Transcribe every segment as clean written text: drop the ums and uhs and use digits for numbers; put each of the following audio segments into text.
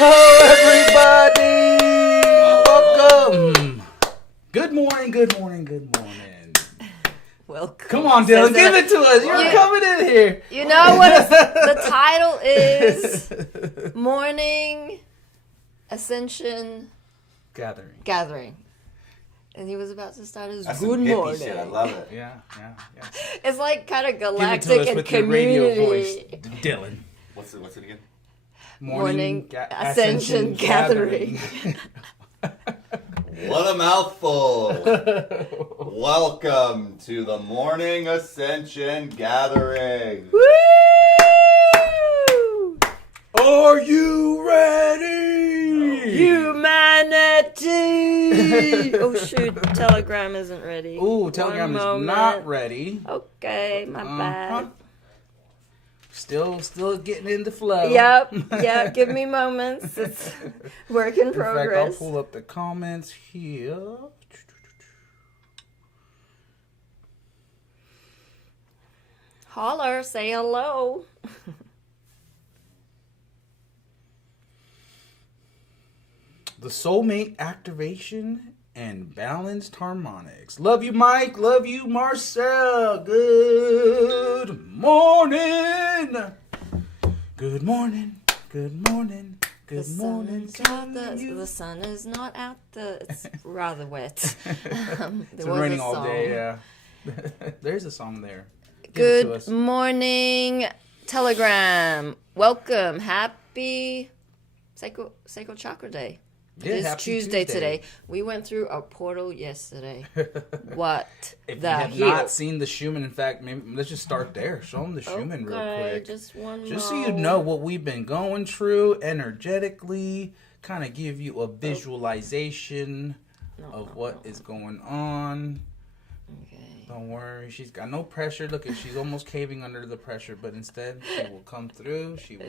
Hello, everybody. Welcome. Good morning. Welcome. Come on, Dylan, give it to us. You're coming in here. You know what the title is? Morning Ascension Gathering. And he was about to start his That's good some hippie morning. shit. I love it. Yeah. It's like kind of Give it to galactic us and with your radio voice, community. Dylan. What's it again? Morning Ascension Gathering. What a mouthful. Welcome to the Morning Ascension Gathering. Woo! Are you ready? Humanity! Oh shoot, Telegram isn't ready. Ooh, Telegram is not ready. Okay, my bad. Still getting in the flow. Yep, give me moments. It's work in progress. In fact, I'll pull up the comments here. Holler, say hello. The Soulmate activation and balanced harmonics. Love you, Mike. Love you, Marcel. Good morning. Good morning. Good morning. Good morning. The sun is not out. It's rather wet. It's been raining all day. Yeah. There's a song there. Good morning, Telegram. Welcome. Happy Psycho Chakra Day. Yeah, It is Tuesday today. We went through a portal yesterday. What if the you have hell? not seen the Schumann, in fact, maybe let's just start there. Show them the Schumann real quick. Just so you know what we've been going through energetically. Kind of give you a visualization of what is going on. Okay. Don't worry, she's got no pressure. Look, she's almost caving under the pressure, but instead she will come through. She will.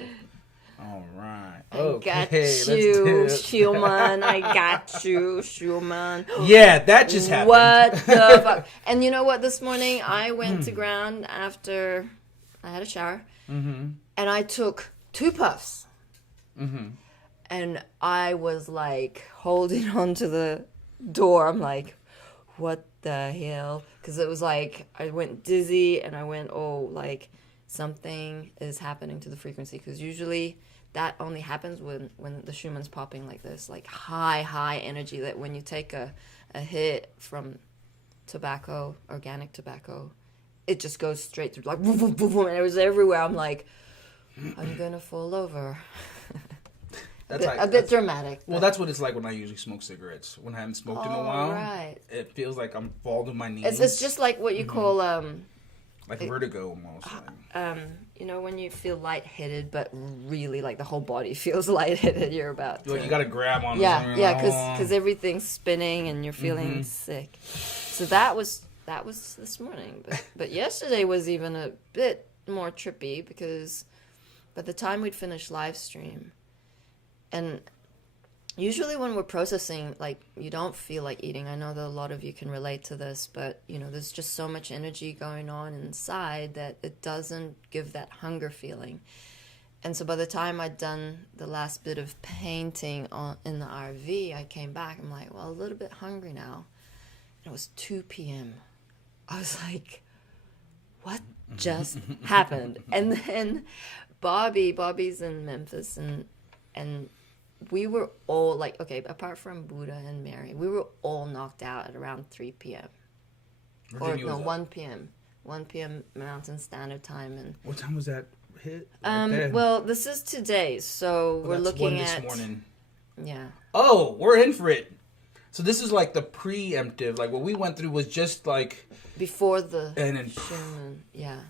All right. Got you, Schumann. I got you, Schumann. Yeah, that just happened. What the fuck? And you know what? This morning I went to ground after I had a shower, and I took 2 puffs, and I was like holding onto the door. I'm like, what the hell? Because it was like I went dizzy, and I went, like something is happening to the frequency. Because usually that only happens when the Schumann's popping like this, like high energy, that when you take a hit from tobacco, organic tobacco, it just goes straight through, like, boom, boom, boom, boom, and it was everywhere. I'm like, I'm going to fall over. a bit dramatic. Well, that's what it's like when I usually smoke cigarettes. When I haven't smoked in a while, right. It feels like I'm falling to my knees. It's just like what you call... like vertigo almost. You know, when you feel lightheaded, but really like the whole body feels lightheaded, you're about to... Like you got to grab on. Yeah, because everything's spinning and you're feeling sick. So that was this morning. But yesterday was even a bit more trippy, because by the time we'd finished live stream, and usually when we're processing, like, you don't feel like eating. I know that a lot of you can relate to this, but, you know, there's just so much energy going on inside that it doesn't give that hunger feeling. And so by the time I'd done the last bit of painting in the RV, I came back. I'm like, well, a little bit hungry now. And it was 2 p.m. I was like, what just happened? And then Bobby's in Memphis, and we were all like, okay, apart from Buddha and Mary, we were all knocked out at around 3 p.m. Or no, 1 p.m. 1 p.m. Mountain Standard Time. And what time was that hit? Well, this is today, so we're looking at... this morning. Yeah. Oh, we're in for it. So this is like the preemptive. Like what we went through was just like... before the and then Schumann. Yeah.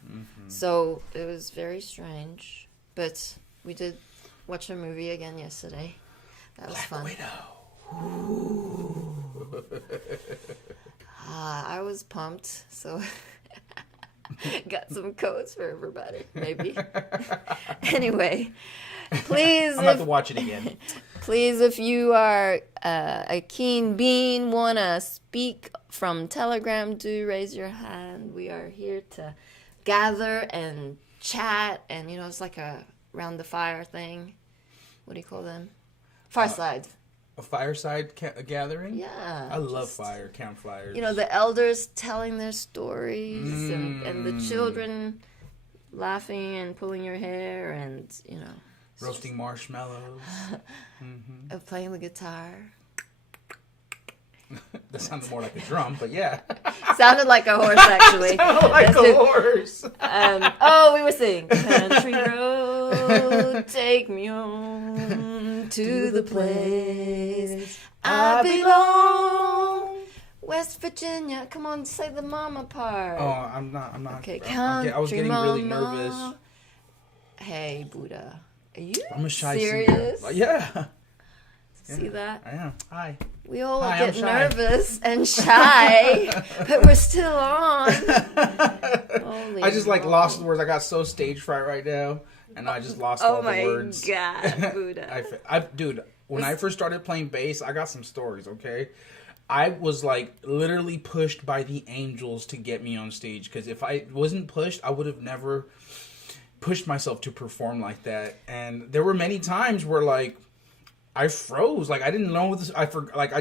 So it was very strange. But we did watch a movie again yesterday. That was fun. I was pumped, so got some codes for everybody, maybe. Anyway, please. I'm about to watch it again. Please, if you are a keen being, want to speak from Telegram, do raise your hand. We are here to gather and chat, and, you know, it's like a round the fire thing. What do you call them? Fireside. A fireside gathering? Yeah. I love campfires. You know, the elders telling their stories and the children laughing and pulling your hair and, you know. Roasting marshmallows. Playing the guitar. That sounded more like a drum, but yeah. Sounded like a horse, actually. Sounded like a horse. We were singing. Country road, take me home to the place I belong. West Virginia. Come on, say the mama part. Oh, I'm not. Okay, I was getting really mama. nervous. Hey, Buddha. Are you I'm a shy serious? singer. Yeah. See that? I am. Hi. We all Hi, get I'm shy. nervous and shy, but we're still on. Holy I just moly. lost the words. I got so stage fright right now, and I just lost all the words. Oh my God, Buddha. Dude, when I first started playing bass, I got some stories. Okay, I was like literally pushed by the angels to get me on stage, because if I wasn't pushed, I would have never pushed myself to perform like that. And there were many times where like I froze, like I didn't know this. I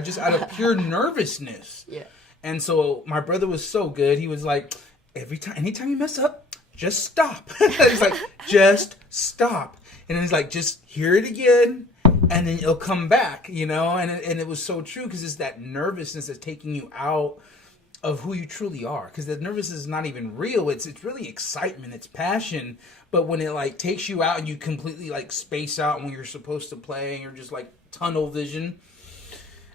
just out of pure nervousness. Yeah. And so my brother was so good. He was like, anytime you mess up, just stop. He's like, just stop. And then he's like, just hear it again, and then it'll come back, you know. And it was so true, because it's that nervousness that's taking you out of who you truly are. Because the nervousness is not even real. It's really excitement. It's passion. But when it like takes you out and you completely like space out when you're supposed to play, and you're just like tunnel vision.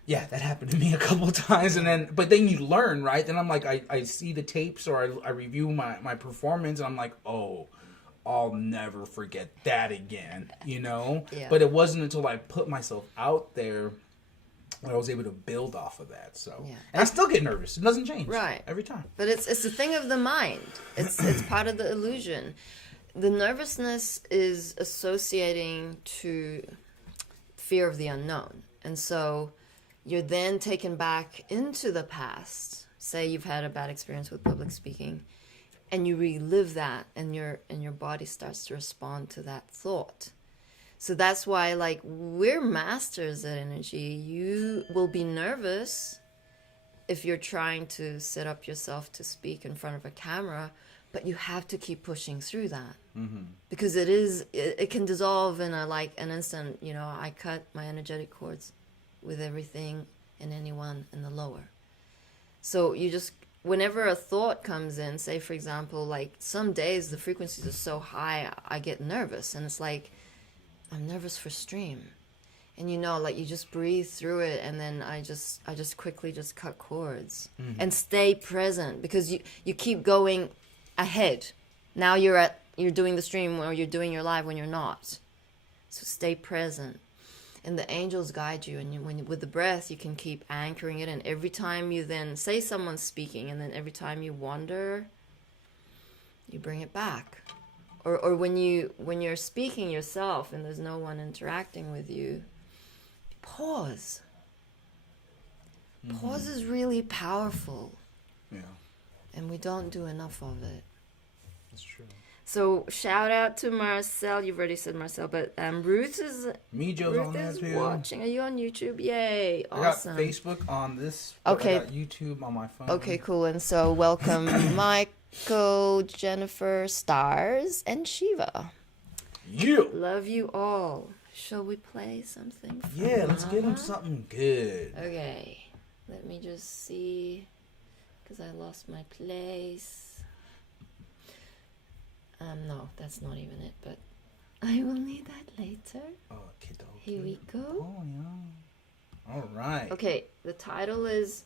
Yeah, that happened to me a couple of times. But then you learn, right? Then I'm like, I see the tapes, or I review my performance, and I'm like, oh, I'll never forget that again, you know? Yeah. But it wasn't until I put myself out there that I was able to build off of that. So, Yeah. And I still get nervous. It doesn't change. Right. Every time. But it's a thing of the mind. It's part of the illusion. The nervousness is associating to fear of the unknown. And so you're then taken back into the past. Say you've had a bad experience with public speaking, and you relive that, and your body starts to respond to that thought. So that's why, like, we're masters at energy. You will be nervous if you're trying to set up yourself to speak in front of a camera, but you have to keep pushing through that. Mm-hmm. Because it can dissolve in an instant. You know, I cut my energetic cords with everything and anyone in the lower. So you just, whenever a thought comes in, say for example, like some days the frequencies are so high, I get nervous, and it's like, I'm nervous for stream. And you know, like you just breathe through it, and then I just quickly just cut cords and stay present, because you keep going ahead. Now you're doing the stream, or you're doing your live when you're not. So stay present. And the angels guide you, and with the breath, you can keep anchoring it. And every time you then say someone's speaking, and then every time you wander, you bring it back. Or when you're speaking yourself and there's no one interacting with you, pause. Mm-hmm. Pause is really powerful. Yeah. And we don't do enough of it. That's true. So shout out to Marcel. You've already said Marcel, but Ruth is watching. Are you on YouTube? Yay! Awesome. I got Facebook on this. Okay. I got YouTube on my phone. Okay, cool. And so welcome Michael, Jennifer, Stars, and Shiva. Yeah. Love you all. Shall we play something? Yeah, let's get him something good. Okay. Let me just see, because I lost my place. No, that's not even it, but I will need that later. Oh, kiddo. Here we go. Oh, yeah. All right. Okay, the title is,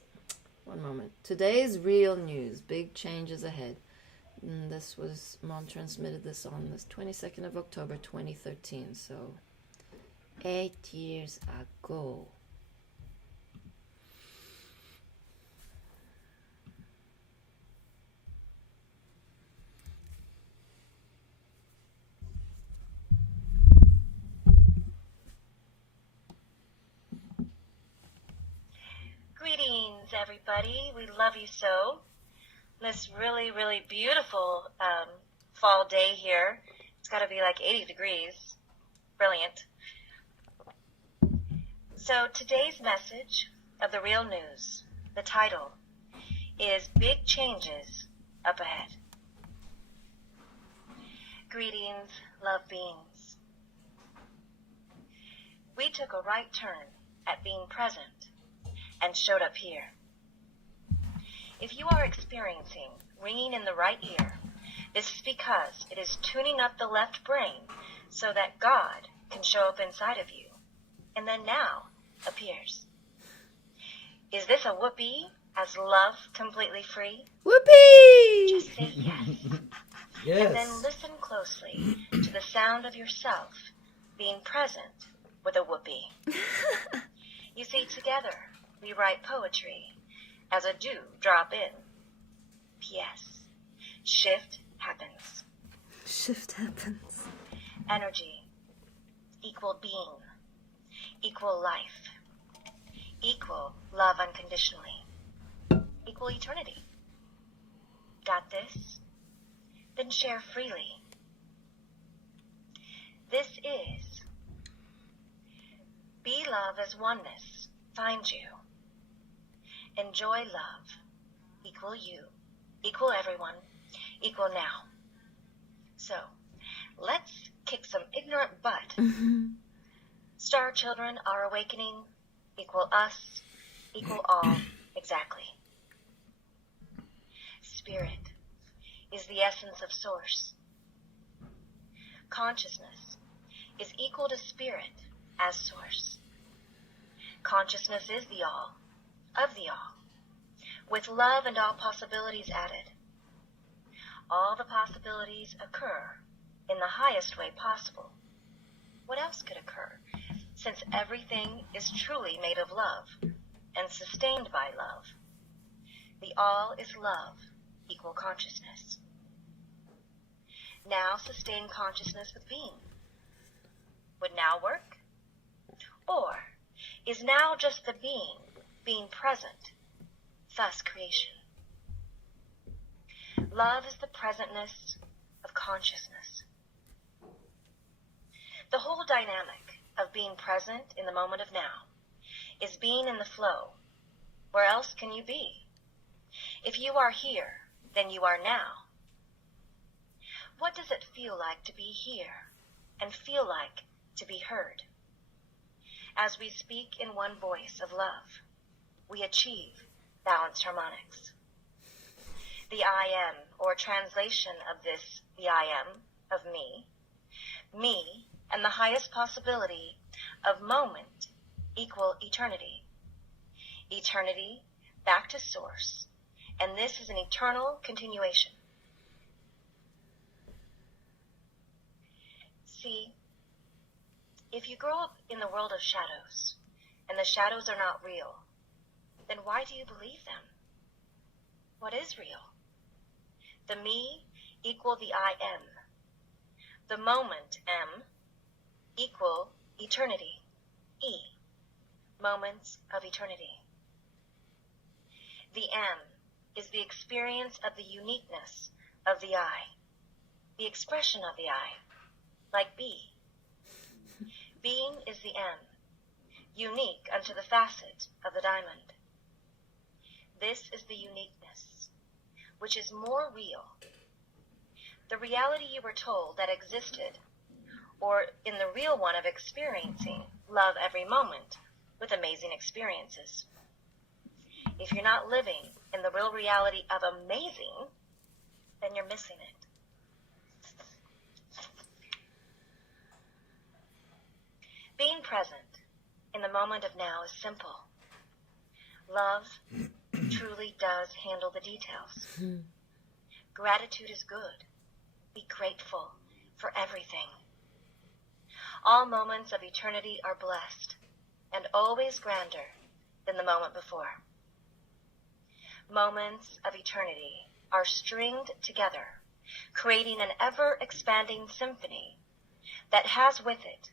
one moment. Today's real news. Big changes ahead. Mom transmitted this on the 22nd of October, 2013. So, 8 years ago. Greetings, everybody. We love you so. This really, really beautiful fall day here. It's got to be like 80 degrees. Brilliant. So today's message of the real news, the title, is Big Changes Up Ahead. Greetings, love beings. We took a right turn at being present and showed up here. If you are experiencing ringing in the right ear, this is because it is tuning up the left brain so that God can show up inside of you, and then now appears. Is this a whoopee as love completely free? Whoopee! Just say yes. Yes. And then listen closely to the sound of yourself being present with a whoopee. You see, together we write poetry as a dew drop in. P.S. Shift happens. Shift happens. Energy, equal being, equal life, equal love unconditionally, equal eternity. Got this? Then share freely. This is Be Love as Oneness Find You. Enjoy love. Equal you. Equal everyone. Equal now. So, let's kick some ignorant butt. Star children are awakening. Equal us. Equal all. Exactly. Spirit is the essence of source. Consciousness is equal to spirit as source. Consciousness is the all, of the all, with love and all possibilities added. All the possibilities occur in the highest way possible. What else could occur, since everything is truly made of love and sustained by love? The all is love, equal consciousness. Now sustain consciousness with being. Would now work? Or is now just the being present, thus creation? Love is the presentness of consciousness. The whole dynamic of being present in the moment of now is being in the flow. Where else can you be? If you are here, then you are now. What does it feel like to be here and feel like to be heard? As we speak in one voice of love, we achieve balanced harmonics. The I am, or translation of this, the I am, of me, and the highest possibility of moment equal eternity. Eternity back to source, and this is an eternal continuation. See, if you grow up in the world of shadows, and the shadows are not real, then why do you believe them? What is real? The me equal the I am. The moment M equal eternity, E, moments of eternity. The M is the experience of the uniqueness of the I, the expression of the I, like B. Being is the M, unique unto the facet of the diamond. This is the uniqueness, which is more real. The reality you were told that existed, or in the real one of experiencing love every moment with amazing experiences. If you're not living in the real reality of amazing, then you're missing it. Being present in the moment of now is simple. Love truly does handle the details. Gratitude is good. Be grateful for everything. All moments of eternity are blessed and always grander than the moment before. Moments of eternity are stringed together, creating an ever-expanding symphony that has with it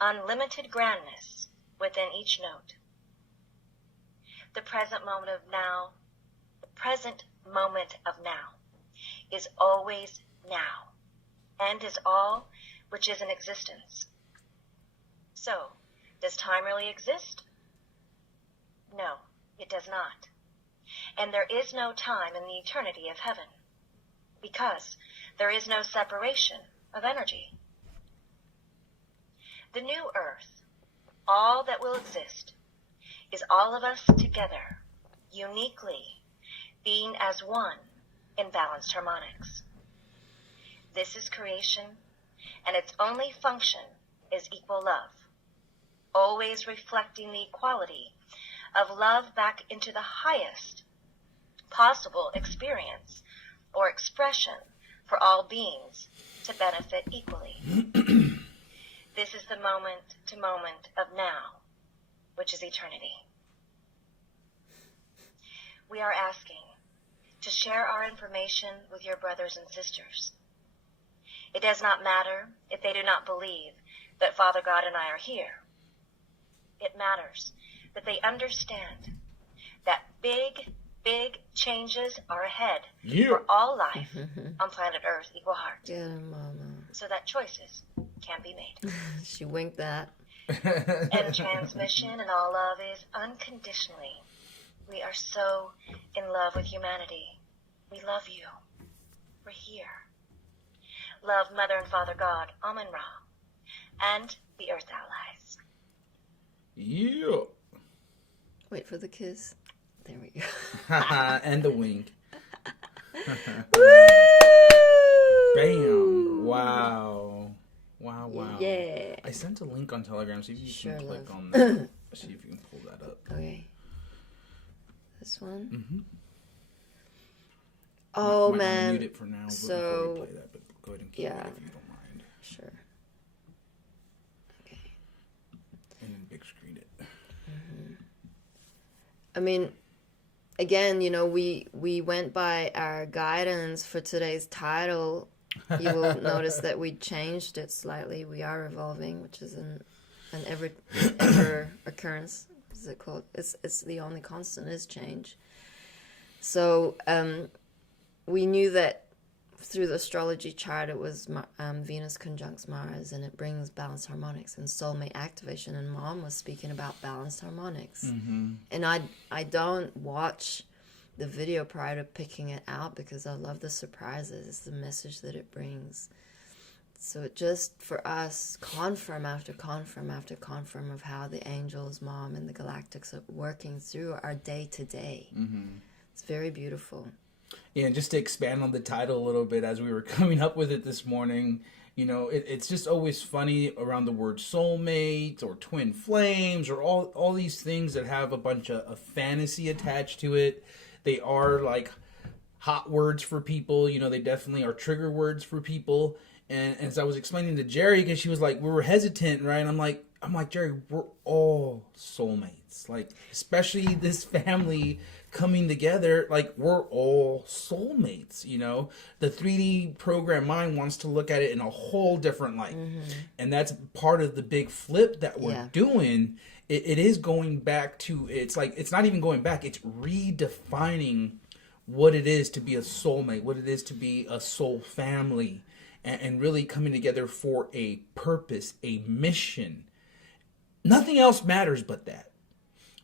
unlimited grandness within each note. The present moment of now is always now, and is all which is in existence. So, does time really exist, No, it does not. And there is no time in the eternity of heaven, because there is no separation of energy. The new earth, all that will exist, is all of us together, uniquely, being as one in balanced harmonics. This is creation, and its only function is equal love, always reflecting the equality of love back into the highest possible experience or expression for all beings to benefit equally. This is the moment to moment of now, which is eternity. We are asking to share our information with your brothers and sisters. It does not matter if they do not believe that Father God and I are here. It matters that they understand that big changes are ahead for all life on planet Earth equal heart. Yeah, Mama. So that choices can be made. She winked that. And transmission and all love is unconditionally. We are so in love with humanity. We love you. We're here. Love Mother and Father God, Amun Ra, and the Earth Allies. Yeah. Wait for the kiss. There we go. And the wink. Woo! Bam. Wow. Wow. Yeah. I sent a link on Telegram. See if you Sure, can click love. on that. See if you can pull that up. Okay. This one? Mm-hmm. Oh, Might man. mute it for now before So, we play that, but go ahead and keep yeah. it if you don't mind. Sure. Okay. And then big screen it. I mean, again, you know, we went by our guidance for today's title. You will notice that we changed it slightly. We are evolving, which is an ever occurrence. Is it called? It's the only constant is change. So we knew that through the astrology chart, it was Venus conjuncts Mars, and it brings balanced harmonics and soulmate activation. And Mom was speaking about balanced harmonics, and I don't watch the video prior to picking it out because I love the surprises. It's the message that it brings. So it just, for us, confirm after confirm after confirm of how the angels, Mom, and the galactics are working through our day to day. It's very beautiful. Yeah, and just to expand on the title a little bit as we were coming up with it this morning, you know, it's just always funny around the word soulmate or twin flames or all these things that have a bunch of fantasy attached to it. They are like hot words for people. You know, they definitely are trigger words for people. And as I was explaining to Jerry, because she was like, we were hesitant, right? And I'm like, Jerry, we're all soulmates. Like, especially this family coming together, like, we're all soulmates, you know? The 3D program mind wants to look at it in a whole different light. And that's part of the big flip that we're doing. It is going back to, it's like, it's not even going back, it's redefining what it is to be a soulmate, what it is to be a soul family, and really coming together for a purpose, a mission. Nothing else matters but that.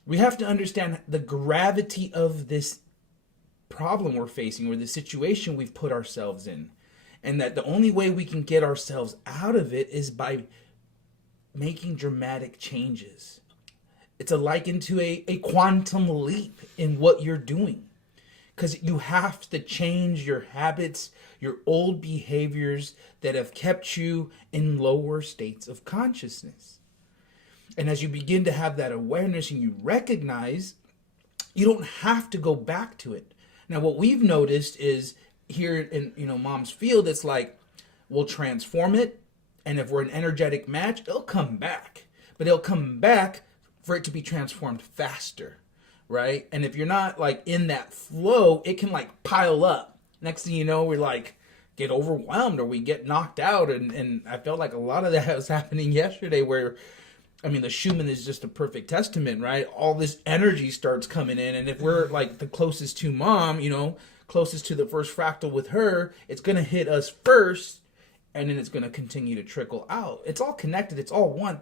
We have to understand the gravity of this problem we're facing or the situation we've put ourselves in. And that the only way we can get ourselves out of it is by making dramatic changes. It's likened to a quantum leap in what you're doing. Because you have to change your habits, your old behaviors that have kept you in lower states of consciousness. And as you begin to have that awareness and you recognize, you don't have to go back to it. Now, what we've noticed is here in, you know, Mom's field, it's like, we'll transform it. And if we're an energetic match, it'll come back. But it'll come back for it to be transformed faster, right? And if you're not like in that flow, it can like pile up. Next thing you know, we like get overwhelmed or we get knocked out. And I felt like a lot of that was happening yesterday where, I mean, the Schumann is just a perfect testament, right? All this energy starts coming in. And if we're like the closest to Mom, you know, closest to the first fractal with her, it's going to hit us first. And then it's going to continue to trickle out. It's all connected. It's all one.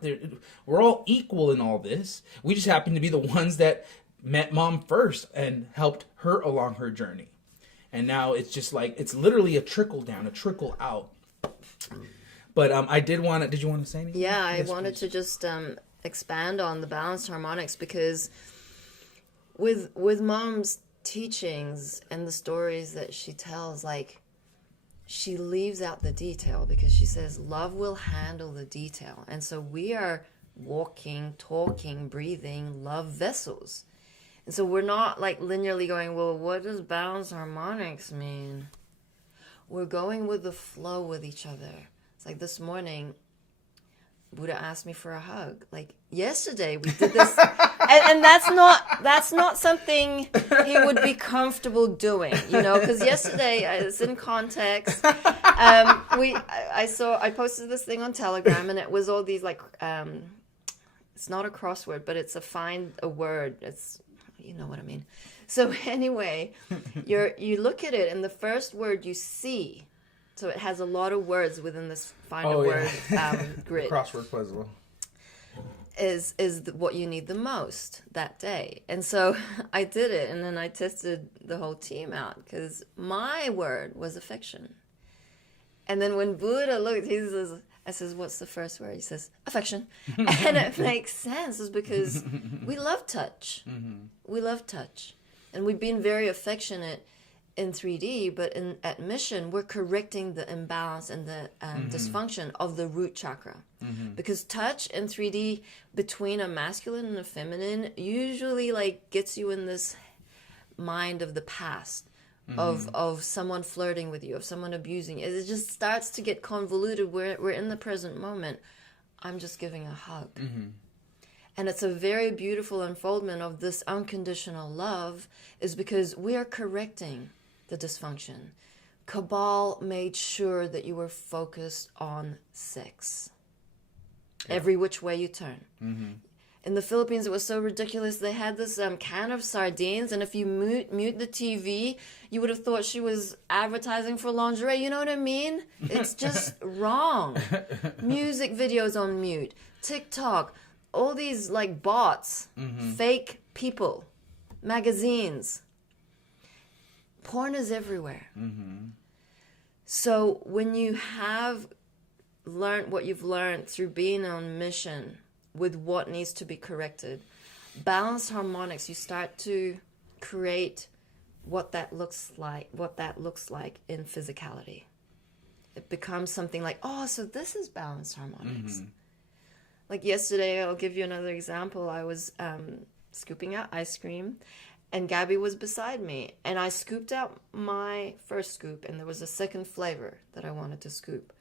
We're all equal in all this. We just happen to be the ones that met mom first and helped her along her journey. And now it's just like, it's literally a trickle down, a trickle out. But did you want to say anything? Yeah, I Yes, wanted please. to just expand on the balanced harmonics, because with mom's teachings and the stories that she tells, like, she leaves out the detail, because she says love will handle the detail. And so we are walking, talking, breathing love vessels. And so we're not like linearly going, well, what does balanced harmonics mean? We're going with the flow with each other. It's like this morning, Buddha asked me for a hug. Like yesterday we did this, and that's not something he would be comfortable doing, because yesterday, it's in context. I posted this thing on Telegram, and it was all these like, it's not a crossword, but it's find a word. It's, you know what I mean. So anyway, you look at it, and the first word you see, so it has a lot of words within this find a word grid. Crossword puzzle. Is what you need the most that day. And so I did it, and then I tested the whole team out, because my word was affection. And then when Buddha looked, I says, what's the first word? He says, affection. And it makes sense, is because we love touch. Mm-hmm. We love touch. And we've been very affectionate in 3D, but at Mission, we're correcting the imbalance and the dysfunction of the root chakra. Mm-hmm. Because touch in 3D between a masculine and a feminine usually like gets you in this mind of the past, of someone flirting with you, of someone abusing you. It just starts to get convoluted. We're in the present moment. I'm just giving a hug. Mm-hmm. And it's a very beautiful unfoldment of this unconditional love, is because we are correcting the dysfunction. Cabal made sure that you were focused on sex. Yeah. Every which way you turn. Mm-hmm. In the Philippines, it was so ridiculous. They had this can of sardines, and if you mute the TV, you would have thought she was advertising for lingerie. You know what I mean? It's just wrong. Music videos on mute. TikTok. All these like bots. Mm-hmm. Fake people. Magazines. Porn is everywhere. Mm-hmm. So when you have learned what you've learned through being on mission with what needs to be corrected, balanced harmonics, you start to create what that looks like in physicality. It becomes something like, oh, so this is balanced harmonics. Mm-hmm. Like yesterday, I'll give you another example. I was scooping out ice cream, and Gabby was beside me, and I scooped out my first scoop, and there was a second flavor that I wanted to scoop.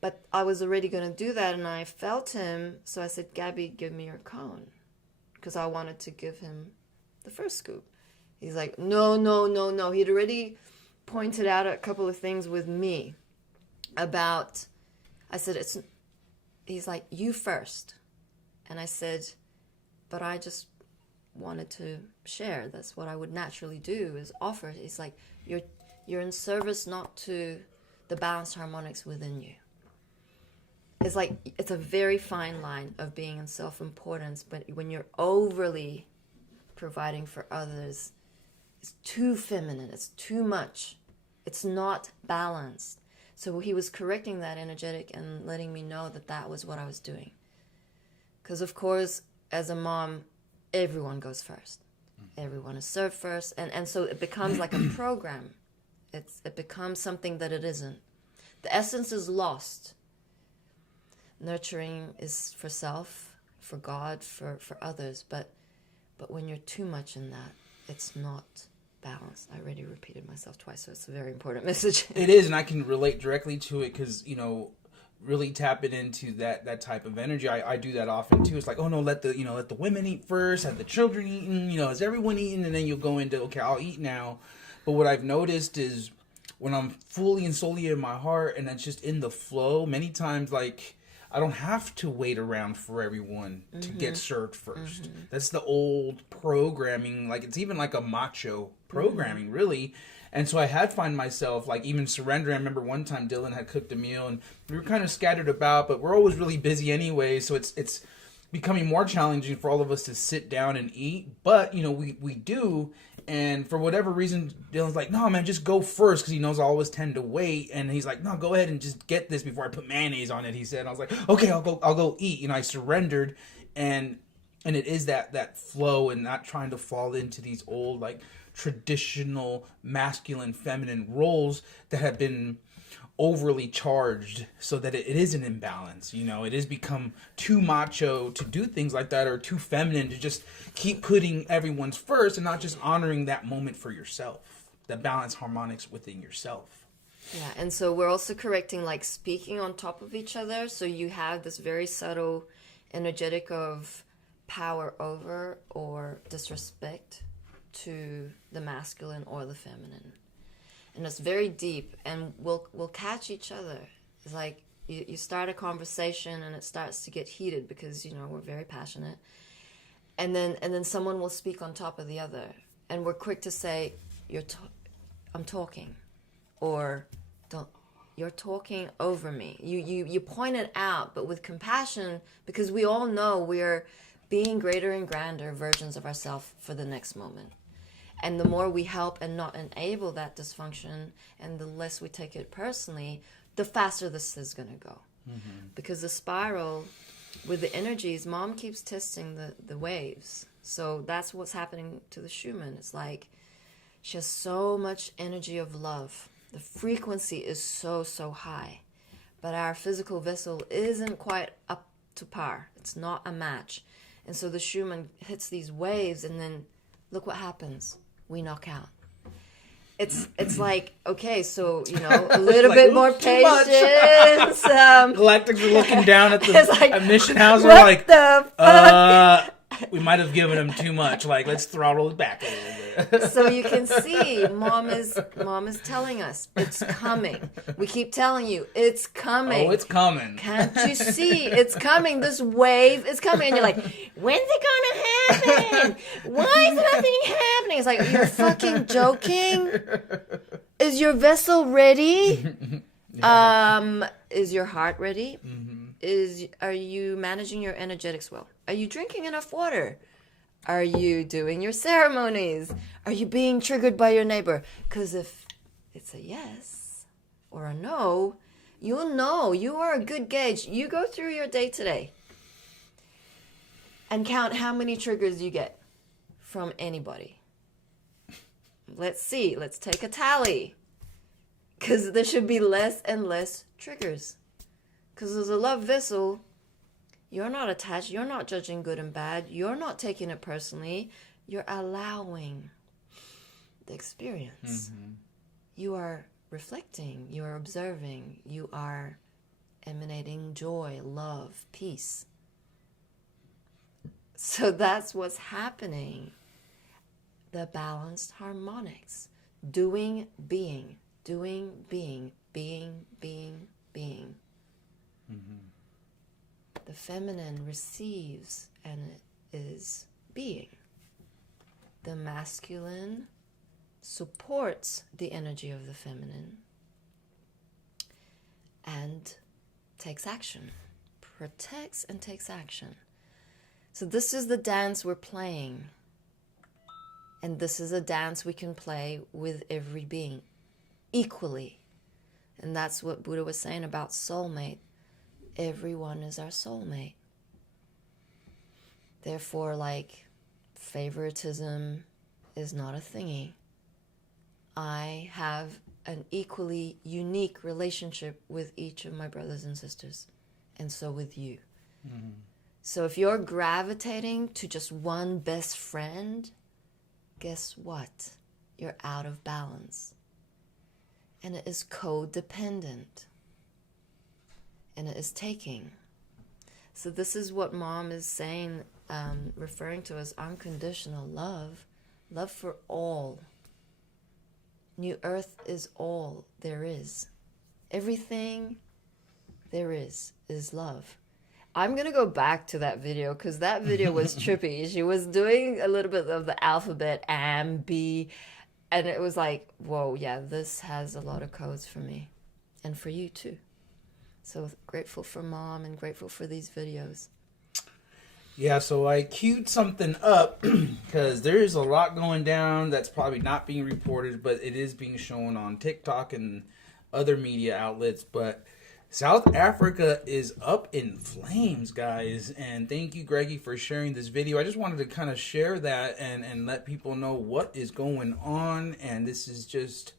But I was already going to do that, and I felt him, so I said, Gabby, give me your cone, because I wanted to give him the first scoop. He's like, no. He'd already pointed out a couple of things with me about, I said, he's like, you first. And I said, but I just wanted to share. That's what I would naturally do, is offer. He's like, you're in service not to the balanced harmonics within you. It's like, it's a very fine line of being in self-importance, but when you're overly providing for others, it's too feminine, it's too much, it's not balanced. So he was correcting that energetic and letting me know that that was what I was doing. Because of course, as a mom, everyone goes first. Everyone is served first. And so it becomes like a program. It becomes something that it isn't. The essence is lost. Nurturing is for self, for God, for others. But when you're too much in that, it's not balanced. I already repeated myself twice, so it's a very important message. It is, and I can relate directly to it because, really tapping into that type of energy. I do that often too. It's like, oh no, let the women eat first, have the children eating, is everyone eating, and then you'll go into, okay, I'll eat now. But what I've noticed is when I'm fully and solely in my heart and it's just in the flow, many times like I don't have to wait around for everyone to get served first. Mm-hmm. That's the old programming. Like it's even like a macho programming, really. And so I had find myself like even surrendering. I remember one time Dylan had cooked a meal and we were kind of scattered about, but we're always really busy anyway. So it's becoming more challenging for all of us to sit down and eat. But, you know, we do. And for whatever reason, Dylan's like, no, man, just go first, because he knows I always tend to wait. And he's like, no, go ahead and just get this before I put mayonnaise on it, he said. And I was like, okay, I'll go eat. You know, I surrendered. And it is that flow and not trying to fall into these old, like, traditional masculine, feminine roles that have been overly charged, so that it is an imbalance. You know, it has become too macho to do things like that, or too feminine to just keep putting everyone's first and not just honoring that moment for yourself, the balance harmonics within yourself. Yeah, and so we're also correcting, like, speaking on top of each other. So you have this very subtle energetic of power over or disrespect to the masculine or the feminine. And it's very deep, and we'll catch each other. It's like you start a conversation and it starts to get heated because, you know, we're very passionate. And then someone will speak on top of the other, and we're quick to say, I'm talking, or you're talking over me. You point it out, but with compassion, because we all know we're being greater and grander versions of ourselves for the next moment. And the more we help and not enable that dysfunction, and the less we take it personally, the faster this is going to go. Mm-hmm. Because the spiral with the energies, mom keeps testing the waves. So that's what's happening to the Schumann. It's like she has so much energy of love. The frequency is so high. But our physical vessel isn't quite up to par. It's not a match. And so the Schumann hits these waves, and then look what happens. We knock out. It's like, okay, so, you know, a little like, bit more patience. Galactics are looking down at the like, mission house. We're what like, the fuck? We might have given him too much. Like, let's throttle it back a little bit. So you can see, mom is telling us it's coming. We keep telling you it's coming. Oh, it's coming. Can't you see? It's coming. This wave is coming, and you're like, when's it gonna happen? Why is nothing happening? It's like, you're fucking joking. Is your vessel ready? Yeah. Is your heart ready? Mm-hmm. Are you managing your energetics well? Are you drinking enough water? Are you doing your ceremonies? Are you being triggered by your neighbor? Because if it's a yes or a no, you'll know. You are a good gauge. You go through your day today and count how many triggers you get from anybody. Let's see. Let's take a tally. Because there should be less and less triggers. Because as a love vessel, you're not attached. You're not judging good and bad. You're not taking it personally. You're allowing the experience. Mm-hmm. You are reflecting. You are observing. You are emanating joy, love, peace. So that's what's happening. The balanced harmonics. Doing, being. Doing, being. Being, being, being. Mm-hmm. The feminine receives and is being. The masculine supports the energy of the feminine and takes action, protects and takes action. So this is the dance we're playing. And this is a dance we can play with every being equally. And that's what Buddha was saying about soulmate. Everyone is our soulmate. Therefore, like, favoritism is not a thingy. I have an equally unique relationship with each of my brothers and sisters, and so with you. Mm-hmm. So if you're gravitating to just one best friend, guess what? You're out of balance. And it is codependent. And it is taking. So this is what mom is saying, referring to as unconditional love. Love for all. New Earth is all there is. Everything there is love. I'm going to go back to that video because that video was trippy. She was doing a little bit of the alphabet, A, B, and it was like, whoa, yeah, this has a lot of codes for me and for you too. So grateful for mom and grateful for these videos. Yeah, so I queued something up because there is a lot going down that's probably not being reported, but it is being shown on TikTok and other media outlets. But South Africa is up in flames, guys. And thank you, Greggy, for sharing this video. I just wanted to kind of share that and let people know what is going on. And this is just...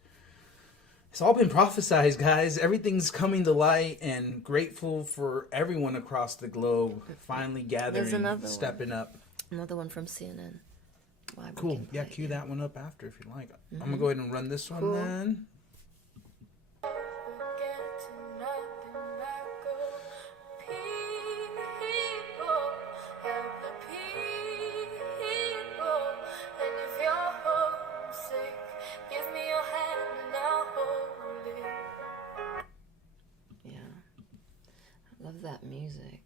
It's all been prophesized, guys. Everything's coming to light, and grateful for everyone across the globe finally gathering, stepping up. Another one from CNN. Why Cool. Yeah, cue that one up after if you like. I'm going to go ahead and run this one then. That music.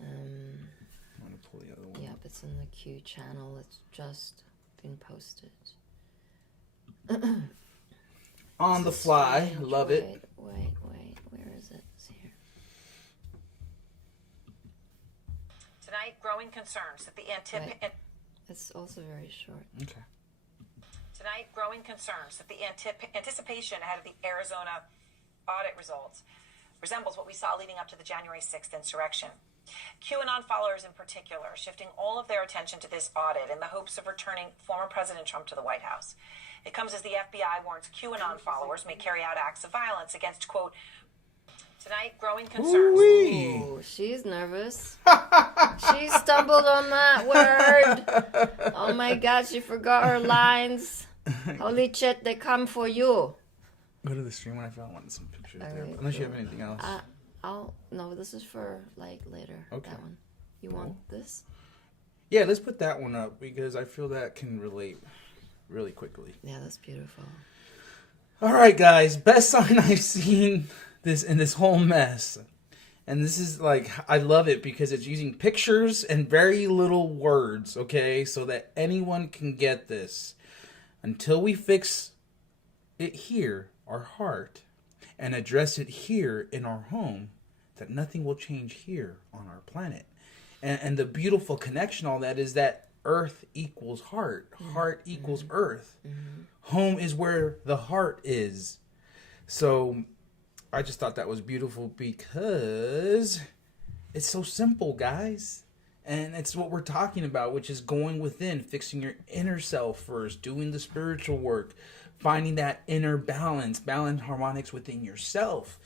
I'm gonna pull the other one. Yep, it's in the Q channel. It's just been posted. On the fly, strange. love it. Wait, where is it? It's here. Tonight, growing concerns that the It's also very short. Okay. Tonight, growing concerns that the anticipation ahead of the Arizona audit results resembles what we saw leading up to the January 6th insurrection. QAnon followers in particular shifting all of their attention to this audit in the hopes of returning former President Trump to the White House. It comes as the FBI warns QAnon followers may carry out acts of violence against, quote, tonight growing concerns. Ooh, she's nervous. She stumbled on that word. Oh my God, she forgot her lines. Holy shit, they come for you. Go to the stream when I want some pictures All there. right, Unless you have anything else. No, this is for like later. Okay. That one. You want this? Yeah, let's put that one up because I feel that can relate really quickly. Yeah, that's beautiful. All right, guys. Best sign I've seen in this whole mess. And this is like, I love it because it's using pictures and very little words, okay? So that anyone can get this. Until we fix it here, our heart, and address it here in our home, that nothing will change here on our planet. And the beautiful connection, all that, is that earth equals heart. Heart equals earth. Home is where the heart is. So I just thought that was beautiful because it's so simple, guys. And it's what we're talking about, which is going within, fixing your inner self first, doing the spiritual work, finding that inner balance harmonics within yourself.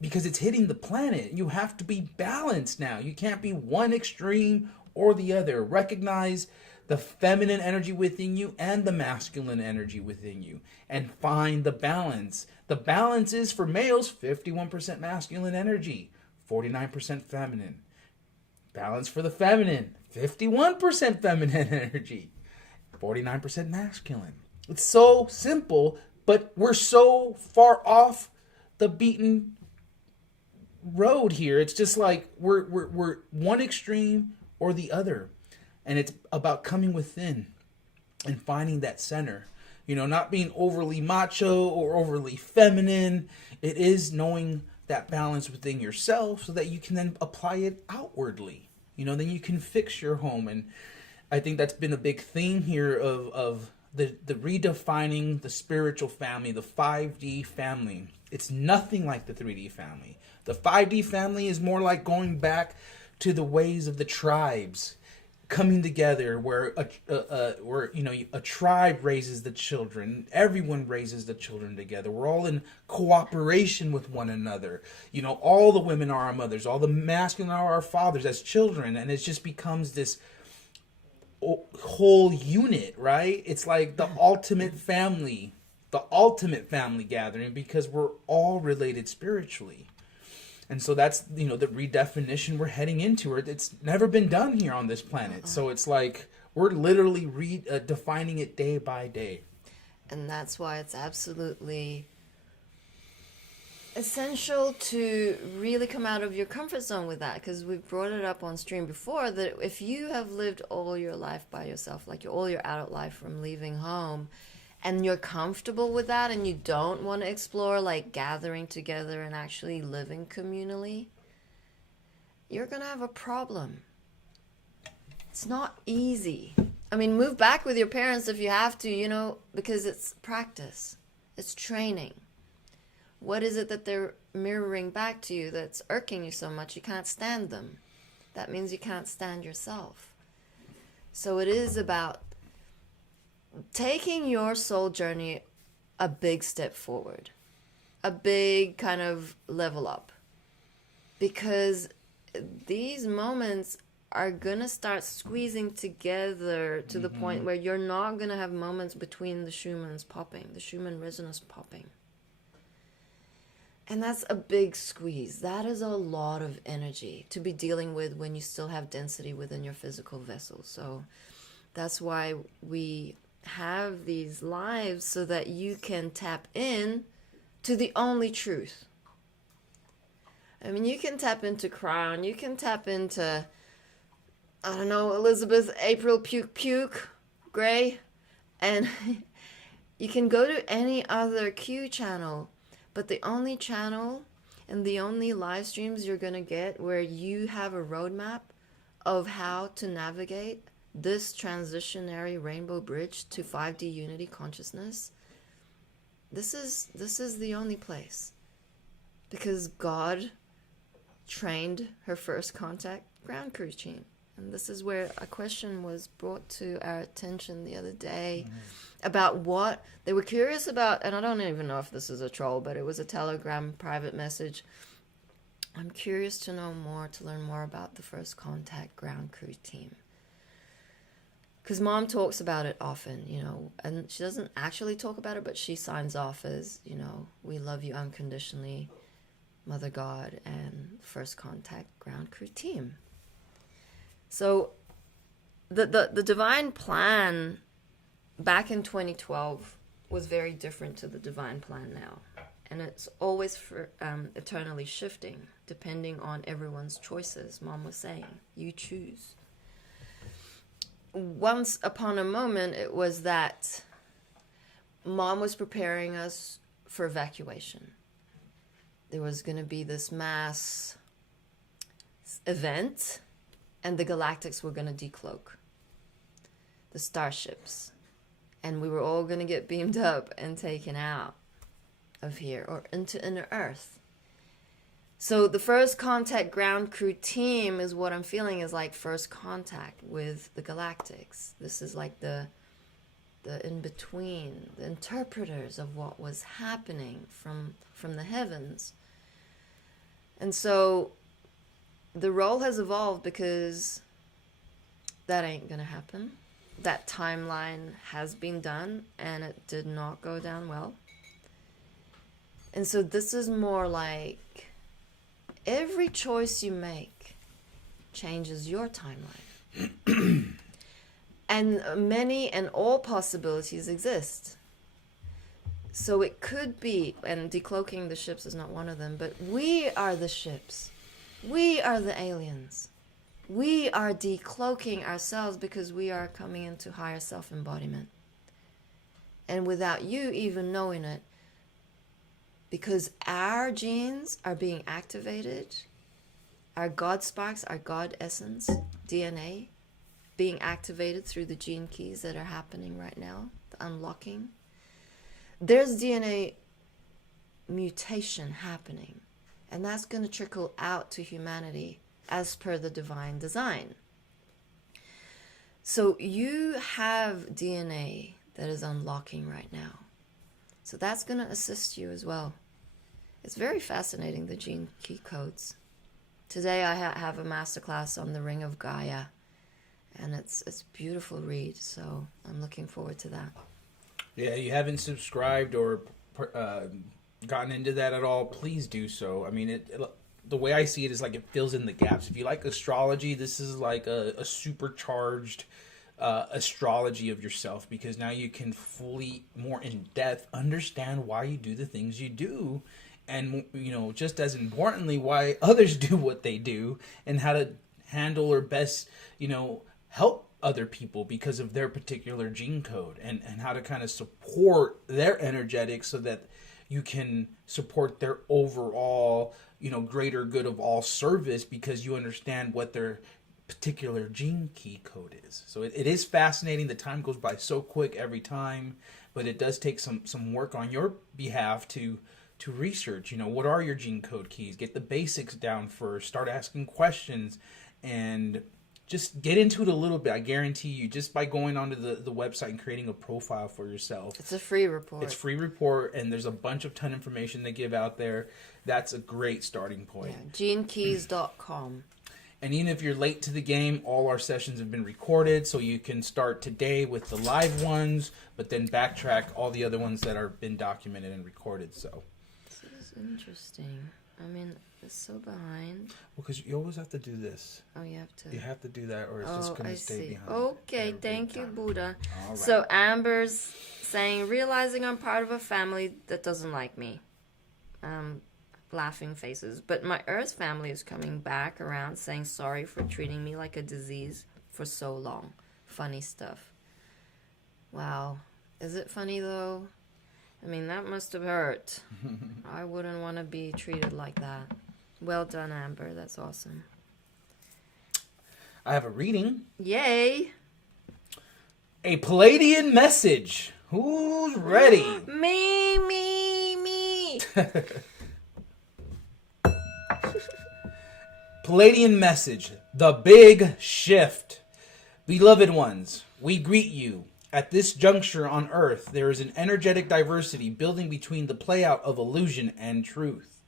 Because it's hitting the planet. You have to be balanced now. You can't be one extreme or the other. Recognize the feminine energy within you and the masculine energy within you. And find the balance. The balance is, for males, 51% masculine energy, 49% feminine. Balance for the feminine, 51% feminine energy, 49% masculine. It's so simple, but we're so far off the beaten road here. It's just like we're one extreme or the other, and it's about coming within and finding that center. You know, not being overly macho or overly feminine. It is knowing that balance within yourself so that you can then apply it outwardly. You know, then you can fix your home. And I think that's been a big theme here of the redefining the spiritual family, the 5D family. It's nothing like the 3D family. The 5D family is more like going back to the ways of the tribes, coming together where a tribe raises the children. Everyone raises the children together. We're all in cooperation with one another. You know, all the women are our mothers, all the masculine are our fathers as children, and it just becomes this whole unit, right? It's like the ultimate family gathering because we're all related spiritually. And so that's, you know, the redefinition we're heading into. It's never been done here on this planet. So it's like we're literally defining it day by day. And that's why it's absolutely essential to really come out of your comfort zone with that, because we've brought it up on stream before that if you have lived all your life by yourself, like all your adult life from leaving home, and you're comfortable with that and you don't want to explore like gathering together and actually living communally, you're going to have a problem. It's not easy. I mean, move back with your parents if you have to, you know, because it's practice. It's training. What is it that they're mirroring back to you that's irking you so much you can't stand them? That means you can't stand yourself. So it is about taking your soul journey a big step forward, a big kind of level up. Because these moments are going to start squeezing together to the point where you're not going to have moments between the Schumann's popping, the Schumann resonance popping. And that's a big squeeze. That is a lot of energy to be dealing with when you still have density within your physical vessel. So that's why we have these lives, so that you can tap in to the only truth. I mean, you can tap into Crown, you can tap into, I don't know, Elizabeth, April, Puke, Gray, and you can go to any other Q channel, but the only channel and the only live streams you're going to get where you have a roadmap of how to navigate this transitionary rainbow bridge to 5D unity consciousness, this is the only place. Because God trained her first contact ground crew team. And this is where a question was brought to our attention the other day about what they were curious about. And I don't even know if this is a troll, but it was a Telegram private message. I'm curious to know more, to learn more about the first contact ground crew team. Because Mom talks about it often, you know, and she doesn't actually talk about it, but she signs off as, you know, we love you unconditionally, Mother God, and first contact ground crew team. So the divine plan back in 2012 was very different to the divine plan now. And it's always eternally shifting, depending on everyone's choices. Mom was saying, you choose. Once upon a moment, it was that Mom was preparing us for evacuation. There was going to be this mass event, and the galactics were going to decloak the starships, and we were all going to get beamed up and taken out of here or into inner Earth. So the first contact ground crew team is what I'm feeling is like first contact with the galactics. This is like the in-between, the interpreters of what was happening from the heavens. And so the role has evolved because that ain't gonna happen. That timeline has been done and it did not go down well. And so this is more like every choice you make changes your timeline. And many and all possibilities exist. So it could be, and decloaking the ships is not one of them, but we are the ships. We are the aliens. We are decloaking ourselves because we are coming into higher self-embodiment. And without you even knowing it, because our genes are being activated, our God sparks, our God essence, DNA, being activated through the GeneKeys that are happening right now, the unlocking. There's DNA mutation happening, and that's going to trickle out to humanity as per the divine design. So you have DNA that is unlocking right now. So that's going to assist you as well. It's very fascinating, the gene key codes. Today I have a masterclass on the Ring of Gaia, and it's a beautiful read, so I'm looking forward to that. Yeah, you haven't subscribed or gotten into that at all, please do so. I mean, the way I see it is like it fills in the gaps. If you like astrology, this is like a supercharged astrology of yourself, because now you can fully, more in depth, understand why you do the things you do, and, you know, just as importantly, why others do what they do, and how to handle or best, you know, help other people because of their particular gene code, and how to kind of support their energetics so that you can support their overall, greater good of all service, because you understand what their particular gene key code is. So it is fascinating. The time goes by so quick every time, but it does take some work on your behalf to research, what are your gene code keys, get the basics down first, start asking questions, and just get into it a little bit. I guarantee you, just by going onto the website and creating a profile for yourself. It's a free report. It's free report, and there's a bunch of ton of information they give out there. That's a great starting point. Yeah, GeneKeys.com. And even if you're late to the game, all our sessions have been recorded, so you can start today with the live ones, but then backtrack all the other ones that are been documented and recorded. So this is interesting. I mean, it's so behind. Well, because you always have to do this. Oh, you have to. You have to do that, or it's just going to stay behind. Okay, thank you, Buddha. All right. So Amber's saying, realizing I'm part of a family that doesn't like me. Laughing faces. But my Earth family is coming back around, saying sorry for treating me like a disease for so long. Funny stuff. Wow. Is it funny, though? I mean, that must have hurt. I wouldn't want to be treated like that. Well done, Amber. That's awesome. I have a reading. Yay! A Palladian message. Who's ready? Me. Palladian message. The big shift. Beloved ones, we greet you. At this juncture on Earth, there is an energetic diversity building between the playout of illusion and truth.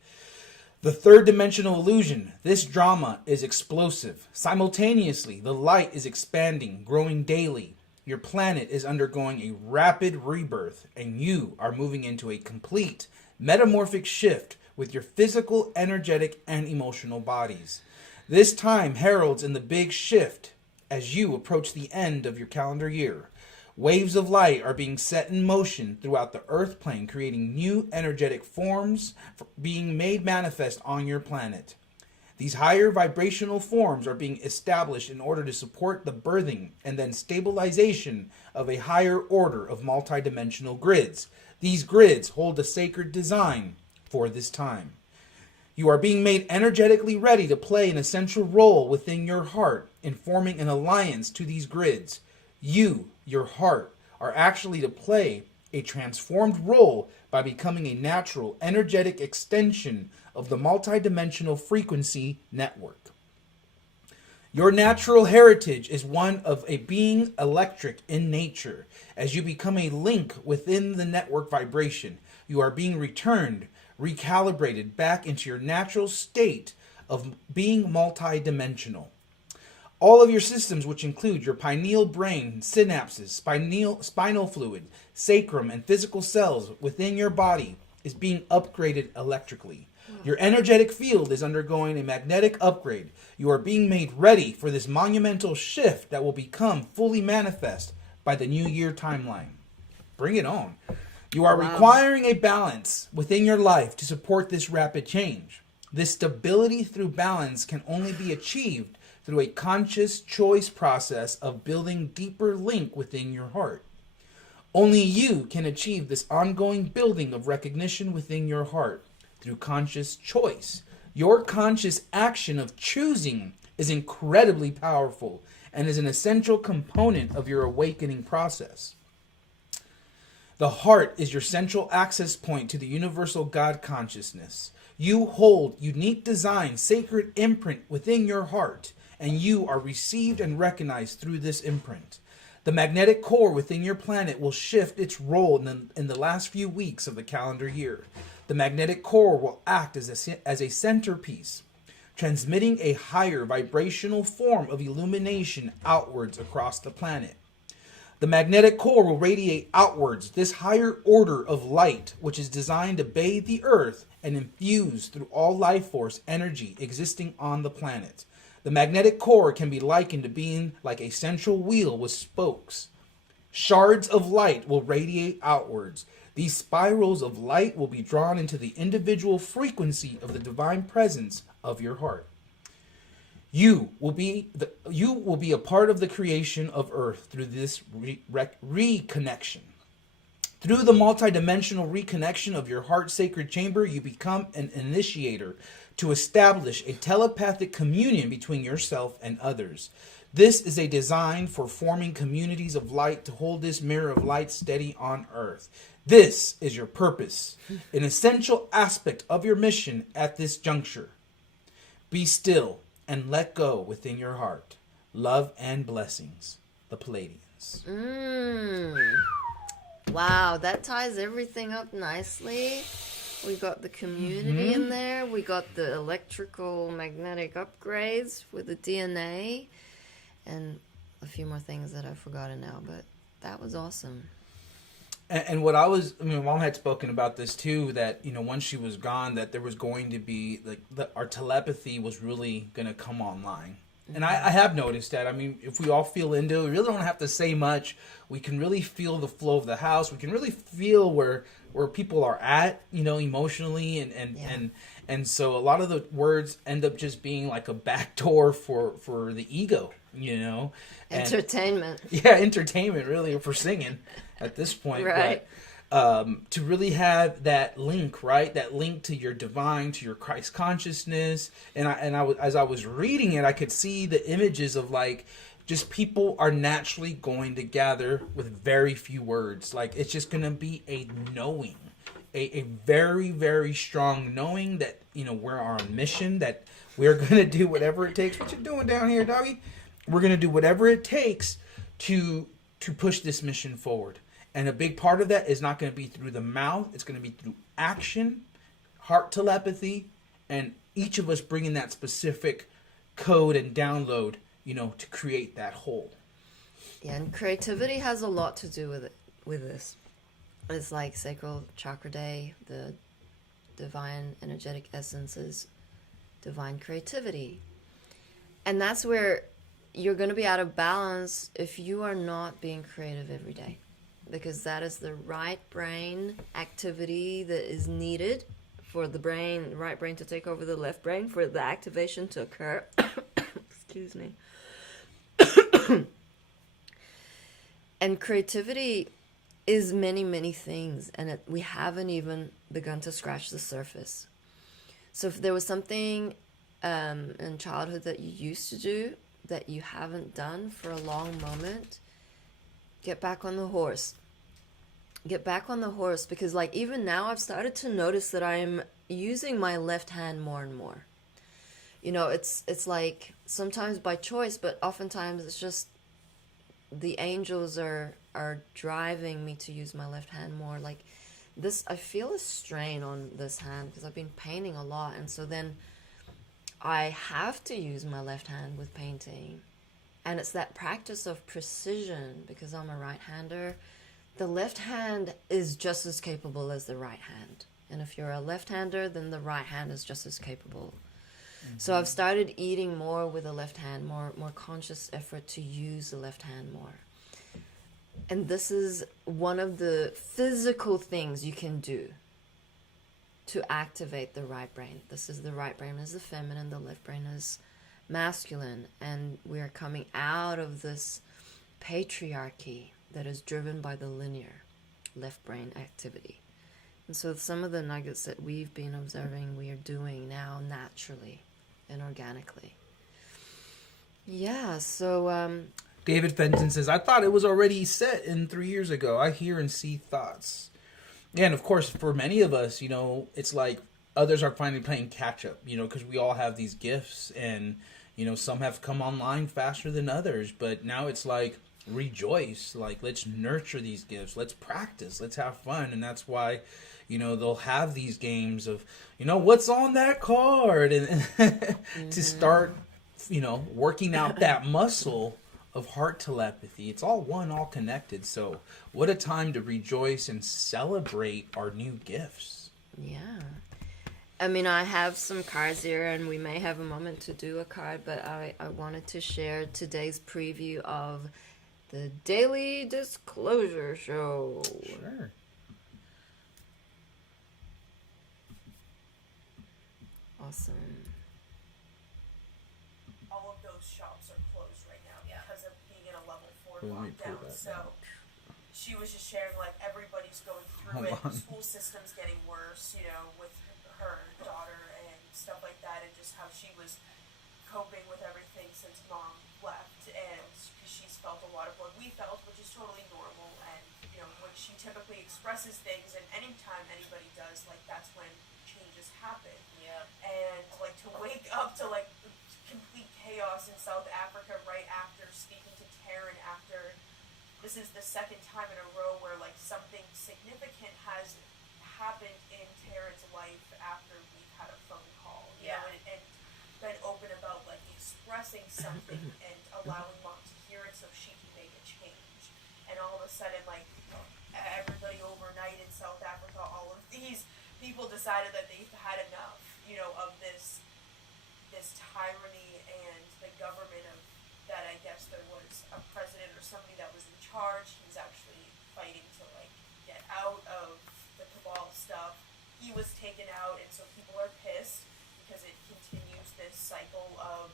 The third dimensional illusion, this drama is explosive. Simultaneously, the light is expanding, growing daily. Your planet is undergoing a rapid rebirth, and you are moving into a complete metamorphic shift with your physical, energetic, and emotional bodies. This time heralds in the big shift as you approach the end of your calendar year. Waves of light are being set in motion throughout the Earth plane, creating new energetic forms being made manifest on your planet. These higher vibrational forms are being established in order to support the birthing and then stabilization of a higher order of multidimensional grids. These grids hold a sacred design for this time. You are being made energetically ready to play an essential role within your heart in forming an alliance to these grids. You, your heart, are actually to play a transformed role by becoming a natural, energetic extension of the multidimensional frequency network. Your natural heritage is one of a being electric in nature. As you become a link within the network vibration, you are being returned, recalibrated back into your natural state of being multidimensional. All of your systems, which include your pineal brain, synapses, spinal fluid, sacrum, and physical cells within your body, is being upgraded electrically. Your energetic field is undergoing a magnetic upgrade. You are being made ready for this monumental shift that will become fully manifest by the new year timeline. Bring it on. You are requiring a balance within your life to support this rapid change. This stability through balance can only be achieved through a conscious choice process of building deeper link within your heart. Only you can achieve this ongoing building of recognition within your heart through conscious choice. Your conscious action of choosing is incredibly powerful and is an essential component of your awakening process. The heart is your central access point to the universal God consciousness. You hold unique design, sacred imprint within your heart, and you are received and recognized through this imprint. The magnetic core within your planet will shift its role in the last few weeks of the calendar year. The magnetic core will act as a centerpiece, transmitting a higher vibrational form of illumination outwards across the planet. The magnetic core will radiate outwards this higher order of light, which is designed to bathe the earth and infuse through all life force energy existing on the planet. The magnetic core can be likened to being like a central wheel with spokes. Shards of light will radiate outwards. These spirals of light will be drawn into the individual frequency of the divine presence of your heart. You will be a part of the creation of Earth through this reconnection. Through the multidimensional reconnection of your heart sacred chamber, you become an initiator to establish a telepathic communion between yourself and others. This is a design for forming communities of light to hold this mirror of light steady on earth. This is your purpose, an essential aspect of your mission at this juncture. Be still and let go within your heart. Love and blessings. The Palladians. Wow, that ties everything up nicely. We got the community in there. We got the electrical magnetic upgrades with the DNA. And a few more things that I've forgotten now, but that was awesome. And what Mom had spoken about this too, that, once she was gone, that there was going to be, our telepathy was really going to come online. And I have noticed that. I mean, if we all feel into it, we really don't have to say much. We can really feel the flow of the house. We can really feel where people are at, emotionally. And so a lot of the words end up just being like a backdoor for the ego, And, entertainment. Yeah, entertainment, really, for singing at this point. Right. But, to really have that link, right? That link to your divine, to your Christ consciousness. And as I was reading it, I could see the images of just people are naturally going to gather with very few words. It's just going to be a knowing, a very, very strong knowing that, we're on mission, that we're going to do whatever it takes. What you doing down here, doggy? We're going to do whatever it takes to push this mission forward. And a big part of that is not going to be through the mouth. It's going to be through action, heart telepathy, and each of us bringing that specific code and download, to create that whole. Yeah, and creativity has a lot to do with this. It's like Sacral Chakra Day, the divine energetic essences, divine creativity. And that's where you're going to be out of balance if you are not being creative every day. Because that is the right brain activity that is needed for the right brain to take over the left brain, for the activation to occur. Excuse me. And creativity is many, many things, and we haven't even begun to scratch the surface. So if there was something in childhood that you used to do that you haven't done for a long moment, get back on the horse. Get back on the horse, because even now I've started to notice that I'm using my left hand more and more. It's like sometimes by choice, but oftentimes it's just the angels are driving me to use my left hand more. I feel a strain on this hand because I've been painting a lot, and so then I have to use my left hand with painting. And it's that practice of precision, because I'm a right-hander. The left hand is just as capable as the right hand. And if you're a left-hander, then the right hand is just as capable. Mm-hmm. So I've started eating more with the left hand, more conscious effort to use the left hand more. And this is one of the physical things you can do to activate the right brain. This is the right brain is the feminine, the left brain is masculine, and we're coming out of this patriarchy that is driven by the linear left brain activity. And so some of the nuggets that we've been observing, we are doing now naturally and organically. Yeah, so David Fenton says, I thought it was already set in 3 years ago. I hear and see thoughts. Yeah, and of course, for many of us, it's like others are finally playing catch up, because we all have these gifts, and, some have come online faster than others. But now it's like, rejoice. Let's nurture these gifts. Let's practice. Let's have fun. And that's why, they'll have these games of, what's on that card? And to start, working out that muscle of heart telepathy. It's all one, all connected. So what a time to rejoice and celebrate our new gifts. Yeah. I mean, I have some cards here, and we may have a moment to do a card, but I wanted to share today's preview of the Daily Disclosure Show. Sure. Awesome. All of those shops are closed right now because of being in a level 4 Let me pull lockdown. that So down. she was just sharing, everybody's going through Hold it. on. The school system's getting worse, with her daughter, and stuff like that, and just how she was coping with everything since mom left, and because she's felt a lot of what we felt, which is totally normal, and when she typically expresses things, and anytime anybody does, like, that's when changes happen. Yeah. And like to wake up to like complete chaos in South Africa right after speaking to Taryn, after this is the second time in a row where like something significant has happened in Taryn's life after we've had a phone call, and been open about like expressing something and allowing mom to hear it so she can make a change. And all of a sudden, like, everybody overnight in South Africa, all of these people decided that they've had enough, of this tyranny, and the government of that. I guess there was a president or somebody that was in charge. He was actually fighting to like get out of the cabal stuff. He was taken out, and so people are pissed because it continues this cycle of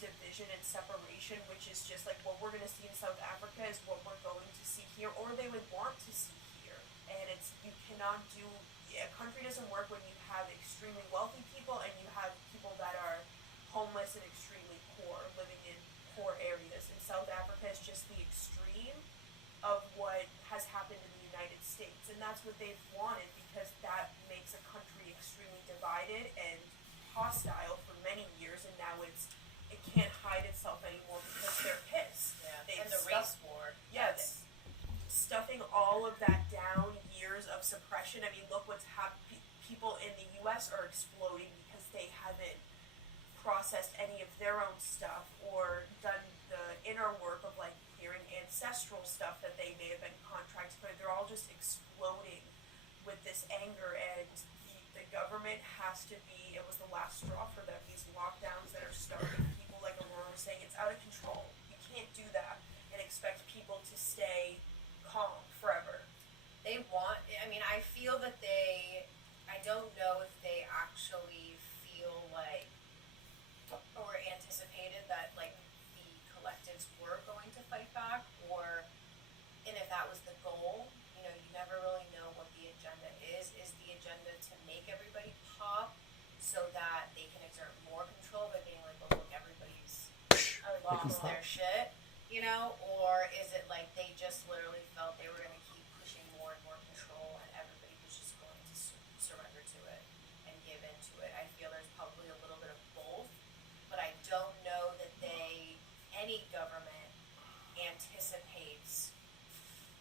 division and separation, which is just like what we're going to see in South Africa is what we're going to see here, or they would want to see here. And you cannot do, a country doesn't work when you have extremely wealthy people and you have people that are homeless and extremely poor, living in poor areas. And South Africa is just the extreme of what has happened in the United States. And that's what they've wanted, because that makes a country extremely divided and hostile for many years, and now it can't hide itself anymore because they're pissed. Yeah. And the race war. Yes. Stuffing all of that down, years of suppression. I mean, look what's happened. People in the U.S. are exploding because they haven't processed any of their own stuff or done the inner work of like clearing ancestral stuff that they may have been contracted for. They're all just exploding with this anger, and the government has to be, it was the last straw for them. These lockdowns that are starving people, like Aurora was saying, it's out of control. You can't do that and expect people to stay calm forever. I feel that I don't know if they actually feel like, or anticipated that, like, the collectives were going to fight back, and if that was the goal. You never really know what the agenda is. Is the agenda to make everybody pop so that they can exert more control by being like, oh, look, everybody's lost their shit, or is it like they just literally felt they were going to keep pushing more and more control, and everybody was just going to surrender to it and give into it? I feel there's probably a little bit of both, but I don't know that any government anticipates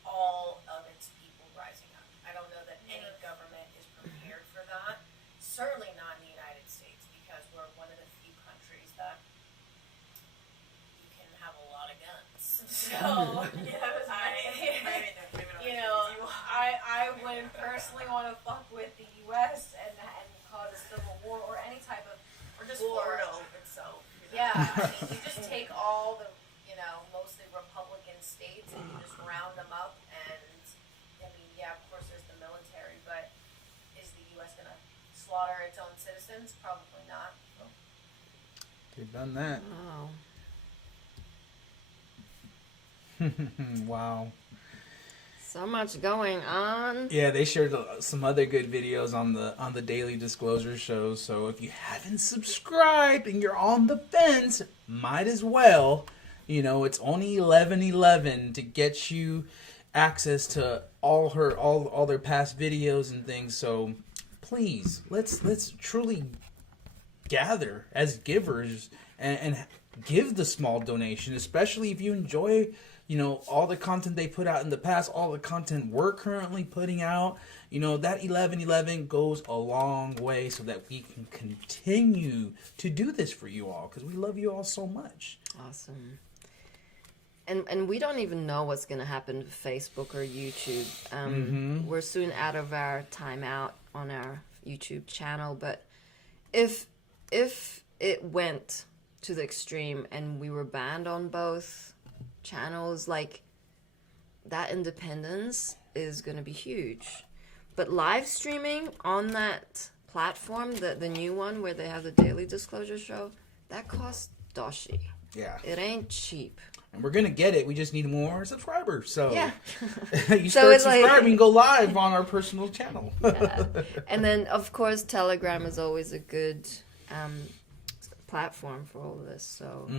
all of its people rising up. I don't know that any government is prepared for that. Certainly not in the United States, because we're one of the few countries that you can have a lot of guns. So, I wouldn't personally want to fuck with the U.S. and cause a civil war or any type of Or just war. Florida itself. Yeah, I mean, you just take all the, mostly Republican states and you just round them up, and, I mean, yeah, of course there's the military, but is the U.S. going to slaughter its own citizens? Probably not. They've done that. Wow. Wow. So much going on. Yeah, they shared some other good videos on the Daily Disclosure show. So if you haven't subscribed and you're on the fence, might as well. It's only $11.11 to get you access to all their past videos and things. So please, let's truly gather as givers and give the small donation, especially if you enjoy all the content they put out in the past, all the content we're currently putting out. That 1111 goes a long way so that we can continue to do this for you all, because we love you all so much. Awesome. And we don't even know what's going to happen to Facebook or YouTube. We're soon out of our timeout on our YouTube channel, but if it went to the extreme and we were banned on both channels, like, that independence is going to be huge. But live streaming on that platform, the new one where they have the Daily Disclosure show, that costs doshi. Yeah. It ain't cheap. And we're going to get it. We just need more subscribers. So Yeah. you So start it's like- subscribing, go live on our personal channel. Yeah. And then, of course, Telegram is always a good platform for all of this. So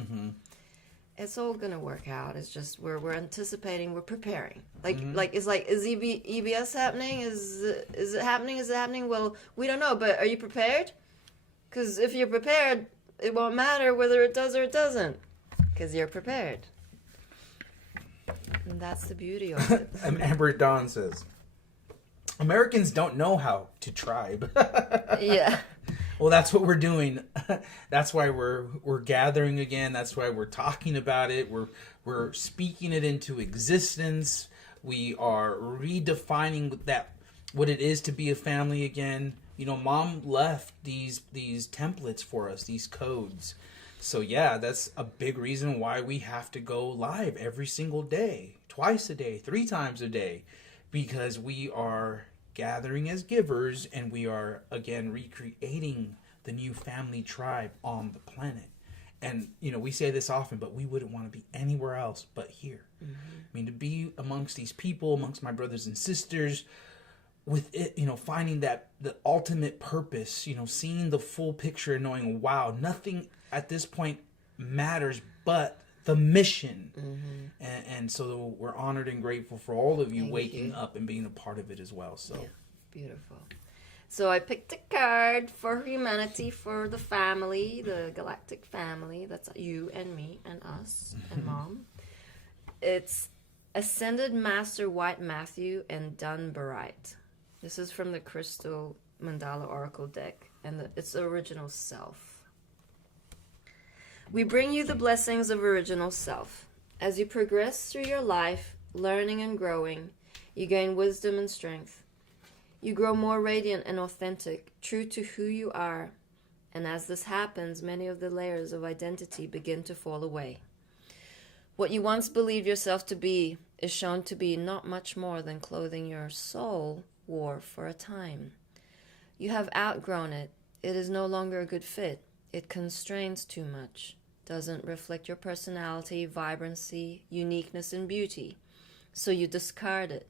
it's all gonna work out. It's just we're anticipating, we're preparing. Like it's like, is EBS happening? Is it happening? Is it happening? Well, we don't know. But are you prepared? Because if you're prepared, it won't matter whether it does or it doesn't, because you're prepared. And that's the beauty of it. Amber Dawn says, Americans don't know how to tribe. Yeah. Well, that's what we're doing. That's why we're gathering again. That's why we're talking about it. We're speaking it into existence. We are redefining what it is to be a family again. You know, Mom left these templates for us, these codes. So yeah, that's a big reason why we have to go live every single day, twice a day, 3 times a day, because we are gathering as givers, and we are again recreating the new family tribe on the planet. And you know, we say this often, but we wouldn't want to be anywhere else but here. I mean, to be amongst these people, amongst my brothers and sisters, with it, you know, finding that the ultimate purpose, you know, seeing the full picture and knowing, wow, nothing at this point matters but the mission. And so we're honored and grateful for all of you Thank waking you. up and being a part of it as well. So Yeah, beautiful. So I picked a card for humanity, for the family, the galactic family. That's you and me and us and Mom. It's Ascended Master White Matthew and Dunbarite. This is from the Crystal Mandala Oracle deck, and it's the original self. We bring you the blessings of original self. As you progress through your life, learning and growing, you gain wisdom and strength. You grow more radiant and authentic, true to who you are. And as this happens, many of the layers of identity begin to fall away. What you once believed yourself to be is shown to be not much more than clothing your soul wore for a time. You have outgrown it. It is no longer a good fit. It constrains too much, doesn't reflect your personality, vibrancy, uniqueness, and beauty. So you discard it.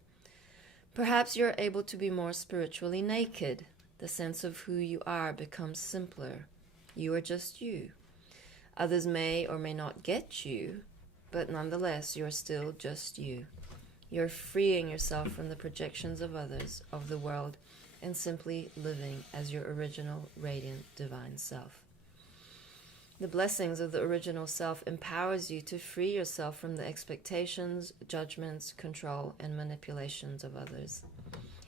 Perhaps you're able to be more spiritually naked. The sense of who you are becomes simpler. You are just you. Others may or may not get you, but nonetheless, you're still just you. You're freeing yourself from the projections of others, of the world, and simply living as your original, radiant, divine self. The blessings of the original self empowers you to free yourself from the expectations, judgments, control, and manipulations of others.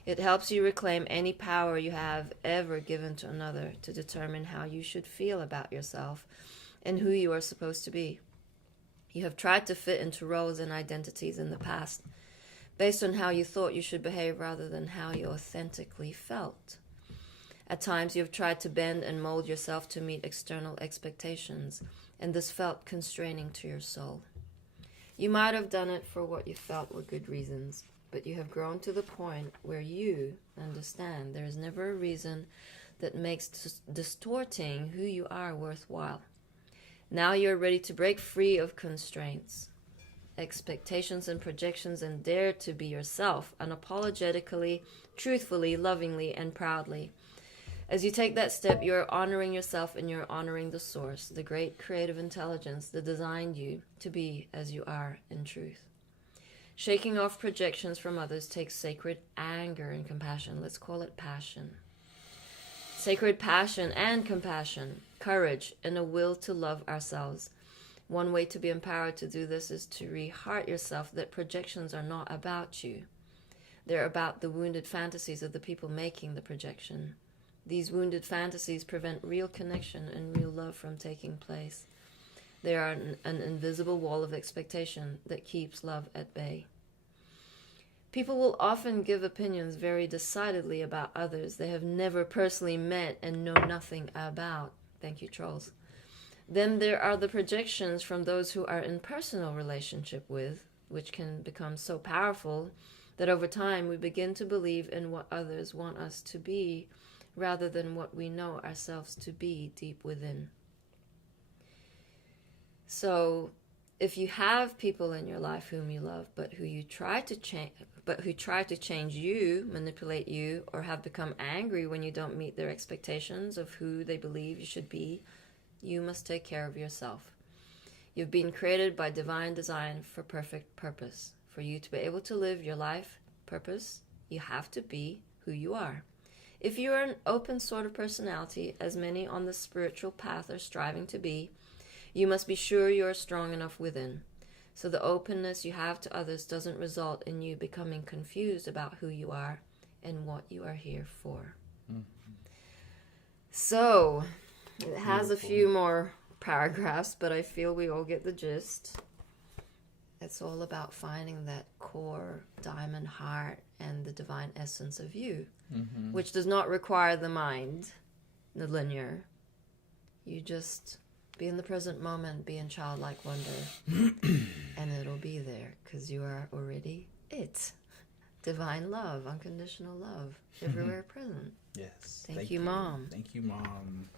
It helps you reclaim any power you have ever given to another to determine how you should feel about yourself and who you are supposed to be. You have tried to fit into roles and identities in the past based on how you thought you should behave rather than how you authentically felt. At times you have tried to bend and mold yourself to meet external expectations, and this felt constraining to your soul. You might have done it for what you felt were good reasons, but you have grown to the point where you understand there is never a reason that makes distorting who you are worthwhile. Now you are ready to break free of constraints, expectations, and projections, and dare to be yourself, unapologetically, truthfully, lovingly, and proudly. As you take that step, you are honoring yourself and you're honoring the source, the great creative intelligence that designed you to be as you are in truth. Shaking off projections from others takes sacred anger and compassion. Let's call it passion. Sacred passion and compassion, courage, and a will to love ourselves. One way to be empowered to do this is to re-heart yourself that projections are not about you. They're about the wounded fantasies of the people making the projection. These wounded fantasies prevent real connection and real love from taking place. They are an invisible wall of expectation that keeps love at bay. People will often give opinions very decidedly about others they have never personally met and know nothing about. Thank you, trolls. Then there are the projections from those who are in personal relationship with, which can become so powerful that over time we begin to believe in what others want us to be rather than what we know ourselves to be deep within. So if you have people in your life whom you love, but who try to change you, manipulate you, or have become angry when you don't meet their expectations of who they believe you should be, you must take care of yourself. You've been created by divine design for perfect purpose. For you to be able to live your life purpose, you have to be who you are. If you are an open sort of personality, as many on the spiritual path are striving to be, you must be sure you are strong enough within. So the openness you have to others doesn't result in you becoming confused about who you are and what you are here for. Mm-hmm. So, it has a few more paragraphs, but I feel we all get the gist. It's all about finding that core diamond heart and the divine essence of you, which does not require the mind, the linear. You just be in the present moment, be in childlike wonder, and it'll be there because you are already it. Divine love, unconditional love, everywhere present. Yes. Thank you, Mom. Thank you, Mom.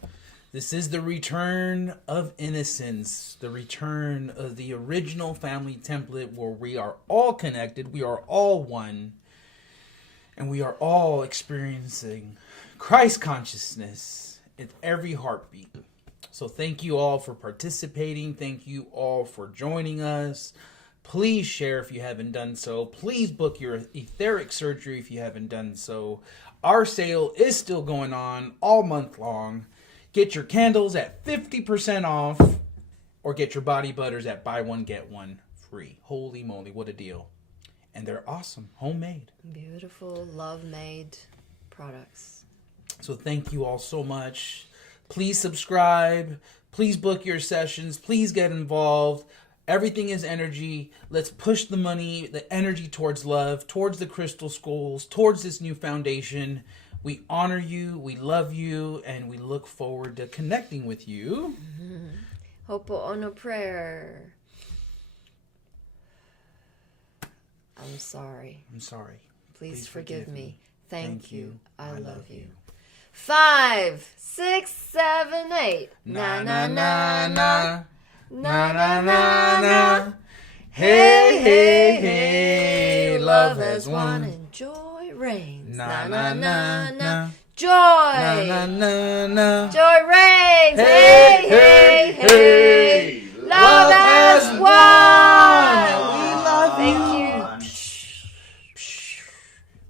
This is the return of innocence, the return of the original family template where we are all connected, we are all one, and we are all experiencing Christ consciousness in every heartbeat. So thank you all for participating. Thank you all for joining us. Please share if you haven't done so. Please book your etheric surgery if you haven't done so. Our sale is still going on all month long. Get your candles at 50% off, or get your body butters at buy one, get one free. Holy moly, what a deal. And they're awesome, homemade. Beautiful, love-made products. So thank you all so much. Please subscribe. Please book your sessions. Please get involved. Everything is energy. Let's push the money, the energy towards love, towards the crystal schools, towards this new foundation. We honor you, we love you, and we look forward to connecting with you. Ho'oponopono prayer. I'm sorry. I'm sorry. Please forgive me. Thank you. I love you. 5, 6, 7, 8. Na na na na. Na na na na. Hey, hey, hey. Love has won. And joy reigns. Na na na na. Joy. Na na na na. Joy reigns. Hey.